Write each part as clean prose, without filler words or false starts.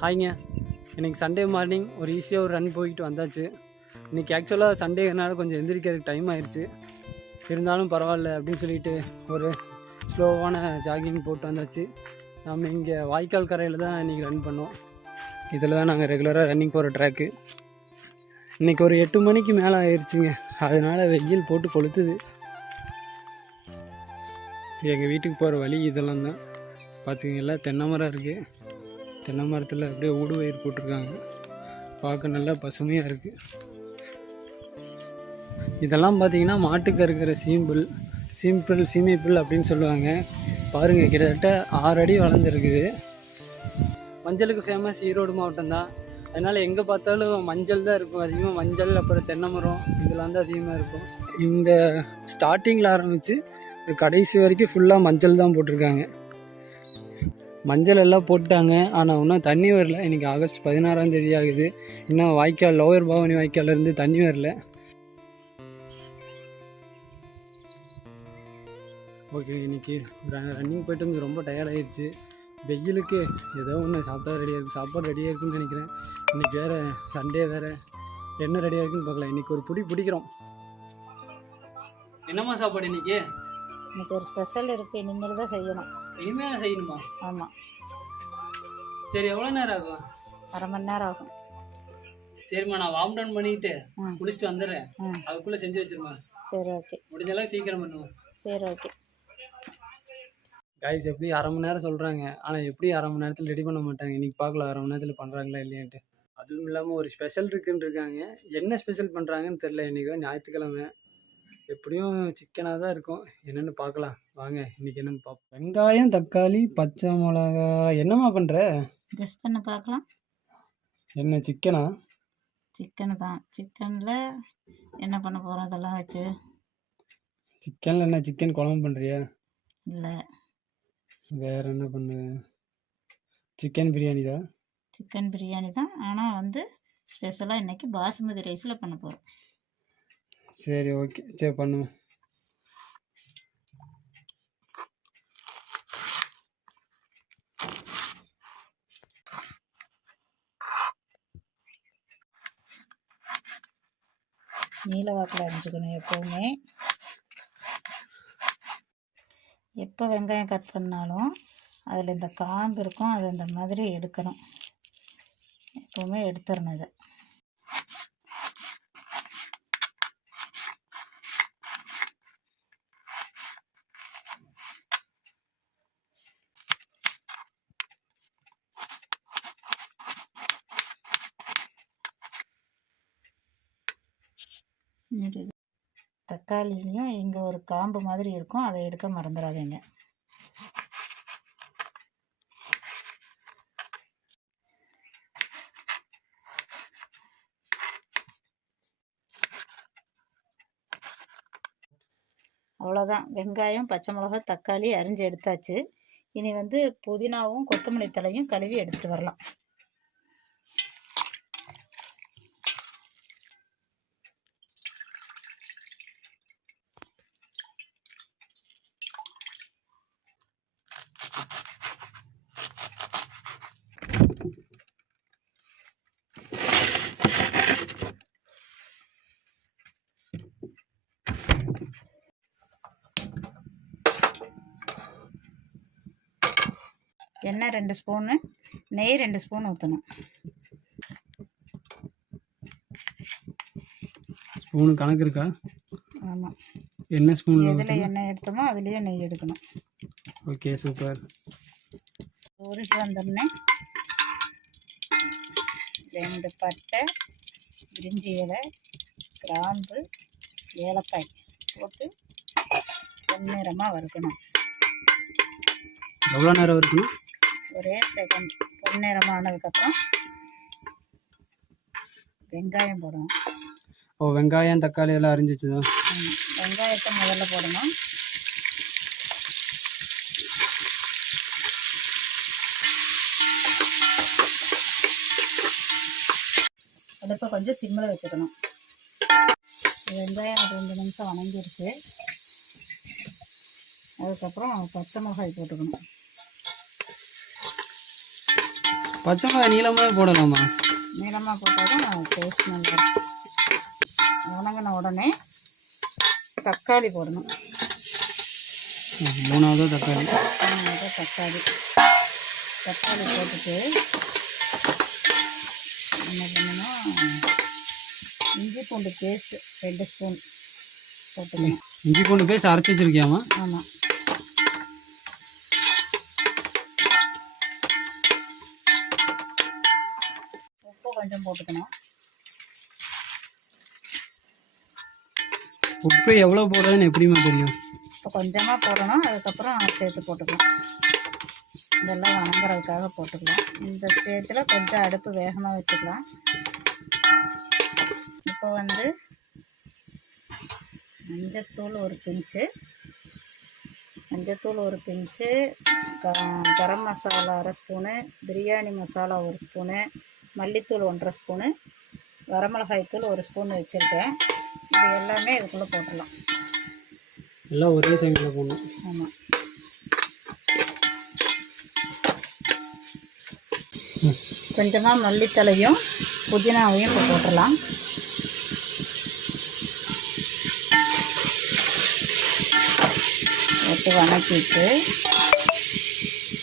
ஹாய்ங்க. இன்றைக்கி Sunday morning ஒரு ஈஸியாக ஒரு ரன் போயிட்டு வந்தாச்சு. இன்றைக்கி ஆக்சுவலாக சண்டேனால கொஞ்சம் எந்திரிக்கிறதுக்கு டைம் ஆயிடுச்சு. இருந்தாலும் பரவாயில்ல அப்படின்னு சொல்லிட்டு ஒரு ஸ்லோவான ஜாகிங் போட்டு வந்தாச்சு. நம்ம இங்கே வாய்க்கால் கரையில் தான் இன்றைக்கி ரன் பண்ணோம். இதில் தான் நாங்கள் ரெகுலராக ரன்னிங் போகிற ட்ராக்கு. இன்றைக்கி ஒரு 8 மணிக்கு மேலே ஆயிடுச்சுங்க. அதனால் வெயில் போட்டு கொளுத்துது. எங்கள் வீட்டுக்கு போகிற வழி இதெல்லாம் தான் பார்த்துக்கிங்களா. தென்னை மரம் இருக்குது. தென்னை மரத்தில் அப்படியே ஊடுவயிர் போட்டிருக்காங்க. பார்க்க நல்லா பசுமையாக இருக்குது. இதெல்லாம் பார்த்திங்கன்னா மாட்டுக்கு இருக்கிற சீமைப்புல் அப்படின்னு சொல்லுவாங்க. பாருங்கள், கிட்டத்தட்ட 6 அடி வளர்ந்துருக்குது. மஞ்சளுக்கு ஃபேமஸ் ஈரோடு மாவட்டம் தான். அதனால் எங்கே பார்த்தாலும் மஞ்சள் தான் இருக்கும். அதிகமாக மஞ்சள், அப்புறம் தென்னை மரம் இதெல்லாம் தான் அதிகமாக இருக்கும். இந்த ஸ்டார்டிங்கில் ஆரம்பித்து கடைசி வரைக்கும் ஃபுல்லாக மஞ்சள் தான் போட்டிருக்காங்க. மஞ்சள் எல்லாம் போட்டாங்க. ஆனால் இன்னும் தண்ணி வரல. இன்றைக்கி ஆகஸ்ட் 16ஆம் தேதி ஆகுது. இன்னும் வாய்க்கால் லோயர் பவானி வாய்க்கால்லேருந்து தண்ணி வரல. ஓகே, இன்றைக்கி ரன்னிங் போய்ட்டு வந்து ரொம்ப டயர்டாகிடுச்சு. வெயிலுக்கு ஏதோ ஒன்று சாப்பிட்டா ரெடியாக இருக்குது. சாப்பாடு ரெடியாக இருக்குதுன்னு நினைக்கிறேன். இன்றைக்கி வேறு சண்டே வேறு, என்ன ரெடியாக இருக்குதுன்னு பார்க்கலாம். இன்றைக்கி ஒரு பிடிக்கிறோம். என்னம்மா சாப்பாடு இன்றைக்கி? இன்னைக்கு ஒரு ஸ்பெஷல் இருக்குது. இனிமேல் தான் செய்யணும். இனிமேல் தான் செய்யணுமா? ஆமாம். சரி, எவ்வளோ நேரம் ஆகும்? அரை மணி நேரம் ஆகும். சரிம்மா, நான் வார்ம் டவுன் பண்ணிட்டு குளிச்சுட்டு வந்துடுறேன். அதுக்குள்ளே செஞ்சு வச்சிருமா. சரி, ஓகே. முடிஞ்ச அளவுக்கு சீக்கிரம் பண்ணுவோம். சரி, ஓகே. கைஸ், எப்படி அரை மணி நேரம் சொல்கிறாங்க, ஆனால் எப்படி அரை மணி நேரத்தில் ரெடி பண்ண மாட்டாங்க. இன்றைக்கி பார்க்கலாம் அரை மணி நேரத்தில் பண்ணுறாங்களா இல்லையான்ட்டு. அதுவும் இல்லாமல் ஒரு ஸ்பெஷல் இருக்குன்னு இருக்காங்க. என்ன ஸ்பெஷல் பண்ணுறாங்கன்னு தெரில. இன்றைக்கி ஞாயிற்றுக்கிழமை, எப்படியும் சிக்கனாக தான் இருக்கும். என்னென்னு பார்க்கலாம் வாங்க. இன்றைக்கி என்னென்னு பார்ப்போம். வெங்காயம், தக்காளி, பச்சை மிளகா. என்னம்மா பண்ணுற? கெஸ் பண்ண பார்க்கலாம். என்ன சிக்கனா? சிக்கனு தான். சிக்கனில் என்ன பண்ண போகிறோம் இதெல்லாம் வச்சு? சிக்கனில் என்ன சிக்கன் குழம்பு பண்ணுறியா? இல்லை, வேறு என்ன பண்ணு? சிக்கன் பிரியாணி தான். சிக்கன் பிரியாணி தான். ஆனால் வந்து ஸ்பெஷலாக இன்றைக்கி பாசுமதி ரைஸில் பண்ண போகிறோம். சரி, ஓகே. சரி, பண்ணுவோம். நீல வாக்கில் அரிஞ்சுக்கணும் எப்போவுமே. எப்போ வெங்காயம் கட் பண்ணாலும் அதில் இந்த காம்பு இருக்கும், அதை இந்த மாதிரி எடுக்கணும். எப்போவுமே எடுத்துடணும் இதை. தக்காளிலையும் இங்கே ஒரு காம்பு மாதிரி இருக்கும், அதை எடுக்க மறந்துடாதீங்க. அவ்வளோதான். வெங்காயம், பச்சை மிளகா, தக்காளி அரிஞ்சு எடுத்தாச்சு. இனி வந்து புதினாவும் கொத்தமல்லி தழையும் கழுவி எடுத்துகிட்டு வரலாம். எண்ணெய் 2 ஸ்பூனு, நெய் 2 ஸ்பூன் ஊற்றணும். ஸ்பூனு கணக்கு இருக்கா? ஆமாம். என்ன ஸ்பூன்? எதில் எண்ணெய் எடுத்தோமோ அதுலேயே நெய் எடுக்கணும். Okay, super. உருட்டு வந்தோடனே 2 பட்டை, பிரிஞ்சி இலை, கிராம்பு, ஏலக்காய் போட்டு பொன்னிறமாக வறுக்கணும். எவ்வளோ நேரம் வறுக்கணும்? ஒரே செகண்ட். பொன்னிறமானதுக்கப்புறம் வெங்காயம் போடணும். ஓ, வெங்காயம் தக்காளி எல்லாம் அரிஞ்சிச்சுதான். வெங்காயத்தை முதல்ல போடணும். அடுப்பை கொஞ்சம் சிம்மில் வச்சுக்கணும். வெங்காயம் 2 நிமிஷம் வணங்கிருச்சு. அதுக்கப்புறம் பச்சை மிளகாய் போட்டுக்கணும். பச்சை மிளகாய் நீளமாக போடலாமா? நீளமாக போட்டால் தான் டேஸ்ட் நல்லாயிருக்கும். வணங்கின உடனே தக்காளி போடணும். 3வது தக்காளி. தக்காளி போட்டுட்டு என்ன பண்ணணும், இஞ்சி பூண்டு பேஸ்ட்டு 2 ஸ்பூன் போட்டுக்கணும். இஞ்சி பூண்டு பேஸ்ட் அரைச்சி வச்சுருக்கியாமா? ஆமாம். உப்பு கொஞ்சம் போட்டுக்கணும். உப்பு எவ்வளோ போடுறதுன்னு எப்படிமா தெரியும்? இப்போ கொஞ்சமாக போடணும், அதுக்கப்புறம் சேர்த்து போட்டுக்கலாம். இதெல்லாம் வணங்குறதுக்காக போட்டுக்கலாம். இந்த ஸ்டேஜில் கொஞ்சம் அடுப்பு வேகமாக வச்சுக்கலாம். இப்போ வந்து மஞ்சத்தூள் ஒரு பிஞ்சு, கரம் மசாலா 1/2 ஸ்பூனு, பிரியாணி மசாலா 1 ஸ்பூனு, மல்லித்தூள் 1/2 ஸ்பூனு, வரமிளகாய் தூள் 1 ஸ்பூன் வச்சுருக்கேன். இது எல்லாமே இதுக்குள்ளே போட்டுடலாம். எல்லாம் ஒரே சைடில் போடணும். ஆமாம். கொஞ்சமாக மல்லித்தலையும் புதினாவையும் இப்போ போட்டுடலாம். போட்டு வணக்கிட்டு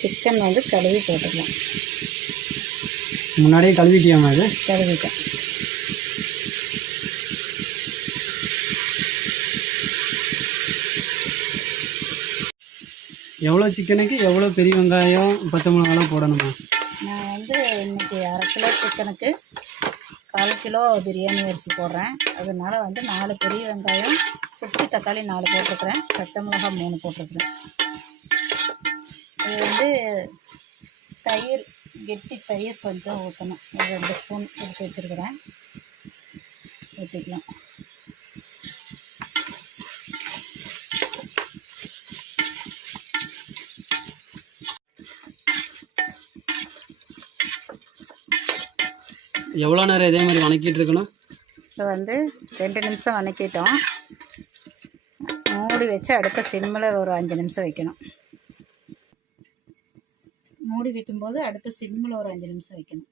சிக்கன் வந்து கழுவி போட்டுக்கலாம். முன்னாடியே கழுவிட்டியாமா? இது கழுவிட்டேன். எவ்வளோ சிக்கனுக்கு எவ்வளோ பெரிய வெங்காயம் பச்சை மிளகாலாம் போடணுமா? நான் வந்து இன்றைக்கி 1/2 கிலோ சிக்கனுக்கு 1/4 கிலோ பிரியாணி அரிசி போடுறேன். அதனால வந்து 4 பெரிய வெங்காயம், குட்டி தக்காளி 4 போட்டிருக்கிறேன், பச்சை மிளகாய் 3 போட்டிருக்கிறேன். இது வந்து தயிர், கெட்டி தயிர் கொஞ்சம் ஊற்றணும். ஒரு 2 ஸ்பூன் எடுத்து வச்சுருக்கிறேன், ஊற்றிக்கலாம். எவ்வளோ நேரம் இதே மாதிரி வணக்கிட்டு இருக்கணும்? இப்போ வந்து 2 நிமிஷம் வணக்கிட்டோம். மூடி வச்சு அடுப்பை சிம்மில் ஒரு 5 நிமிஷம் வைக்கணும். மூடி வைக்கும்போது அடுப்பு சிம்மில் ஒரு 5 நிமிஷம் வைக்கணும்.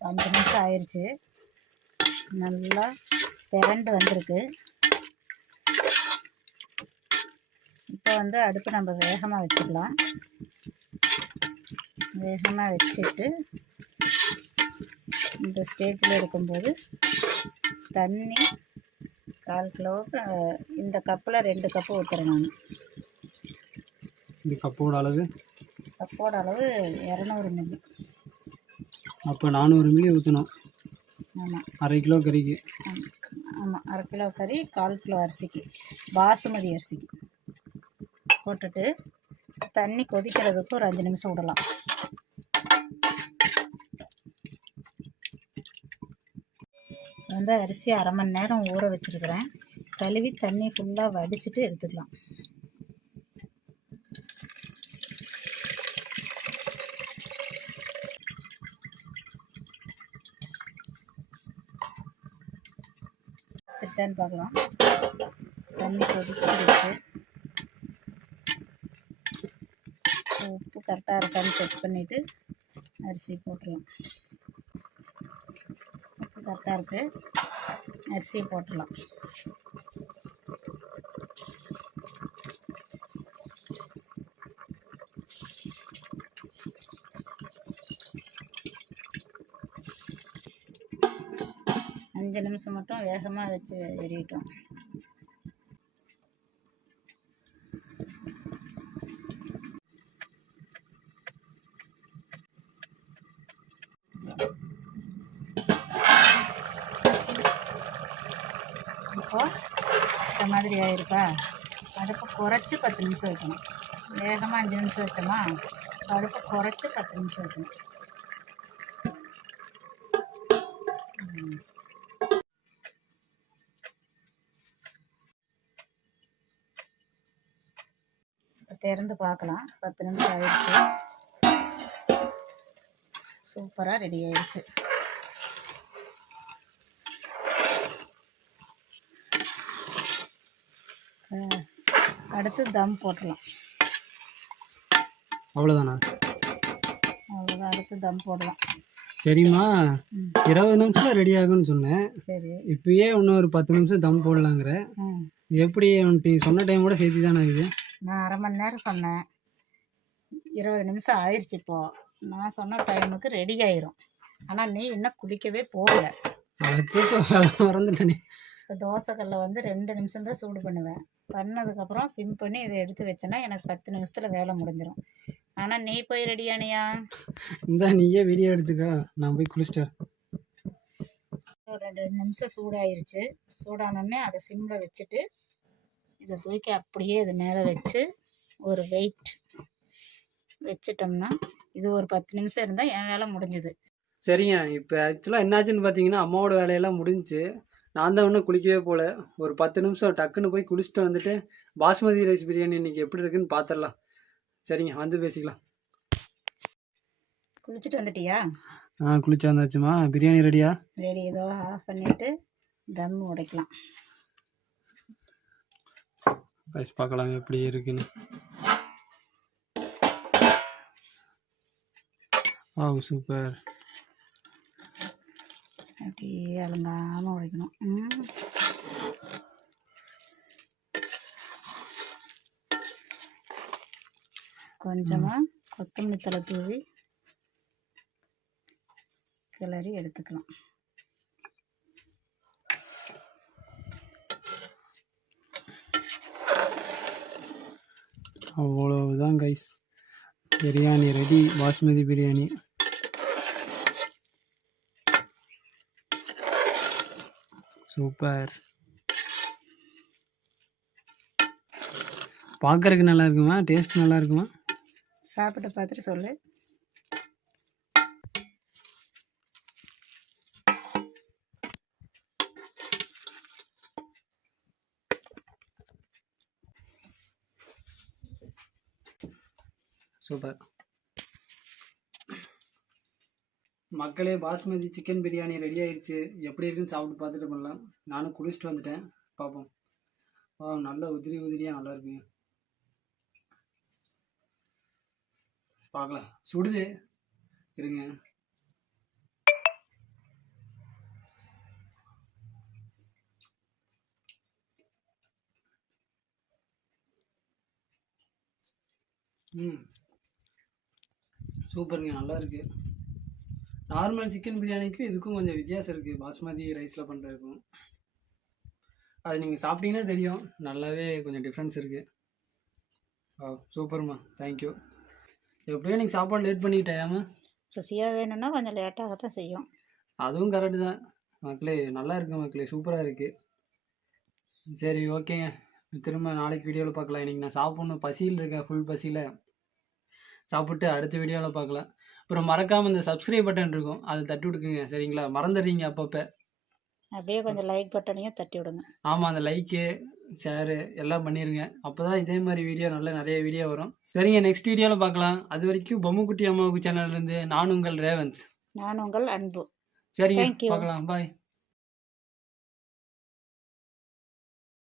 5 நிமிஷம் ஆயிடுச்சு. நல்லா திரண்டு வந்திருக்கு. இப்போ வந்து அடுப்பு நம்ம வேகமாக வச்சுக்கலாம். வேகமாக வச்சுட்டு இந்த ஸ்டேஜில் இருக்கும்போது தண்ணி 1/4 கிலோவுக்கு இந்த கப்பில் 2 கப்பு ஊற்றுறேன் நான். இந்த கப்போட அளவு 200 மில்லி. அப்போ 400 மில்லி ஊற்றணும். ஆமாம். 1/2 கிலோ கறிக்கு. ஆமாம், 1/2 கிலோ கறி 1/4 கிலோ அரிசிக்கு, பாசுமதி அரிசிக்கு போட்டுட்டு தண்ணி கொதிக்கிறதுக்கு ஒரு 5 நிமிஷம் விடலாம். வந்து அரிசி 1/2 மணி நேரம் ஊற வச்சுருக்கிறேன். கழுவி தண்ணி ஃபுல்லாக வடிச்சிட்டு எடுத்துக்கலாம். வச்சான்னு பார்க்கலாம். தண்ணி கொதிச்சிருச்சு. உப்பு கரெக்டாக இருக்கான்னு செக் பண்ணிவிட்டு அரிசி போட்டுடலாம். உப்பு கரெக்டாக இருக்குது, அரிசியை போட்டுடலாம். அஞ்சு நிமிஷம் மட்டும் வேகமாக வச்சு எறிட்டோம். இப்போது இந்த மாதிரி ஆயிருக்கா, அடுப்பு குறைச்சி 10 நிமிஷம் வைக்கணும். வேகமாக 5 நிமிஷம் வச்சோமா, அடுப்பு குறைச்சி 10 நிமிஷம் வைக்கணும். இப்போ திறந்து பார்க்கலாம். 10 நிமிஷம் ஆயிடுச்சு. சூப்பராக ரெடி ஆயிடுச்சு. அடுத்து தம் போட்டுடலாம். அவ்வளோதானா? அவ்வளோதான், அடுத்து தம் போடலாம். சரிம்மா, 20 நிமிஷம் ரெடி ஆகும்னு சொன்னேன். சரி. இப்பயே இன்னும் ஒரு 10 நிமிஷம் தம் போடலாங்கிற. எப்படி உனக்கு சொன்ன டைம் கூட சேர்த்து தானே ஆகுது? நான் 1/2 மணி நேரம் சொன்னேன், 20 நிமிஷம் ஆயிடுச்சு. இப்போ நான் சொன்ன டைமுக்கு ரெடி ஆயிரும். ஆனால் நீ இன்னும் குளிக்கவே போகல. மறந்துட்டேனே. இப்போ தோசைக்கல்ல வந்து 2 நிமிஷம் தான் சூடு பண்ணுவேன். பண்ணதுக்கப்புறம் சிம் பண்ணி இதை எடுத்து வச்சேன்னா எனக்கு 10 நிமிஷத்தில் வேலை முடிஞ்சிடும். ஆனால் நீ போய் ரெடி ஆனியா? இந்த நீயே வீடியோ எடுத்துக்கோ, நான் போய் குளிச்சிட்டேன். ஒரு 2 நிமிஷம் சூடாயிருச்சு. சூடானோடனே அதை சிம்மில் வச்சுட்டு இதை தூக்கி அப்படியே இது மேலே வச்சு ஒரு வெயிட் வச்சிட்டோம்னா இது ஒரு 10 நிமிஷம் இருந்தால் என் வேலை முடிஞ்சுது. சரிங்க, இப்போ ஆக்சுவலாக என்னாச்சுன்னு பார்த்தீங்கன்னா, அம்மாவோட வேலையெல்லாம் முடிஞ்சுச்சு. நான் தான் இன்னும் குளிக்கவே போகல. ஒரு 10 நிமிஷம் டக்குன்னு போய் குளிச்சுட்டு வந்துட்டு பாஸ்மதி ரைஸ் பிரியாணி இன்றைக்கி எப்படி இருக்குன்னு பார்த்துடலாம். சரிங்க, வந்து பேசிக்கலாம். குளிச்சுட்டு வந்துட்டியா? குளிச்சு வந்தாச்சுமா. பிரியாணி ரெடியா? ரெடி. ஏதோ ஆஃப் பண்ணிவிட்டு தம் உடைக்கலாம். ரைஸ் பார்க்கலாம் எப்படி இருக்குன்னு. சூப்பர். அப்படியே அலங்காமல் உடைக்கணும். கொஞ்சமாக கொத்தமல்லி தழை தூவி கிளறி எடுத்துக்கலாம். அவ்வளவுதான் guys, biryani ready. Basmati biryani. Super. பார்க்கறதுக்கு நல்லா இருக்குமா? டேஸ்ட் நல்லா இருக்குமா? சாப்பிட்டு பார்த்துட்டு சொல்லு. சூப்பர். மக்களே, பாஸ்மதி சிக்கன் பிரியாணி ரெடி ஆயிடுச்சு. எப்படி இருக்குன்னு சாப்பிட்டு பார்த்துட்டு பண்ணலாம். நானும் குளிச்சுட்டு வந்துட்டேன், பார்ப்போம். நல்ல உதிரி உதிரியாக நல்லா இருக்குங்க. பார்க்கலாம். சுடுது, இருங்க. சூப்பருங்க, நல்லா இருக்கு. நார்மல் சிக்கன் பிரியாணிக்கும் இதுக்கும் கொஞ்சம் வித்தியாசம் இருக்குது, பாஸ்மதி ரைஸில் பண்ணுறதுக்கும். அது நீங்கள் சாப்பிட்டீங்கன்னா தெரியும், நல்லாவே கொஞ்சம் டிஃப்ரென்ஸ் இருக்குது. சூப்பர்மா, தேங்க்யூ. எப்படியோ நீங்கள் சாப்பாடு லேட் பண்ணிக்கிட்டேயாம்மா? ருசியாக வேணும்னா கொஞ்சம் லேட்டாகத்தான் செய்யும். அதுவும் கரெக்டு தான் மக்களே. நல்லா இருக்குது மக்களே, சூப்பராக இருக்குது. சரி, ஓகேங்க. திரும்ப நாளைக்கு வீடியோவில் பார்க்கலாம். இன்றைக்கி நான் சாப்பிட்ணும், பசியில் இருக்கேன், ஃபுல் பசியில். சாப்பிட்டு அடுத்த வீடியோவில் பார்க்கலாம். அப்புறம் மறக்காமல் இந்த சப்ஸ்கிரைப் பட்டன் இருக்கும், அதை தட்டி விடுக்குங்க. சரிங்களா? மறந்துடுறீங்க அப்பப்போ. அப்படியே கொஞ்சம் லைக் பட்டனையும் தட்டி விடுங்க. ஆமாம், அந்த லைக்கு ஷேரு எல்லாம் பண்ணிடுங்க. அப்போ தான் இதே மாதிரி வீடியோ நிறைய வீடியோ வரும். சரிங்க, நெக்ஸ்ட் வீடியோவில் பார்க்கலாம். அது வரைக்கும் பொம்முக்குட்டி அம்மாவுக்கு சேனல்லேருந்து நான் உங்கள் ரேவந்த். நான் உங்கள் அன்பு. சரிங்க, பார்க்கலாம். பாய்.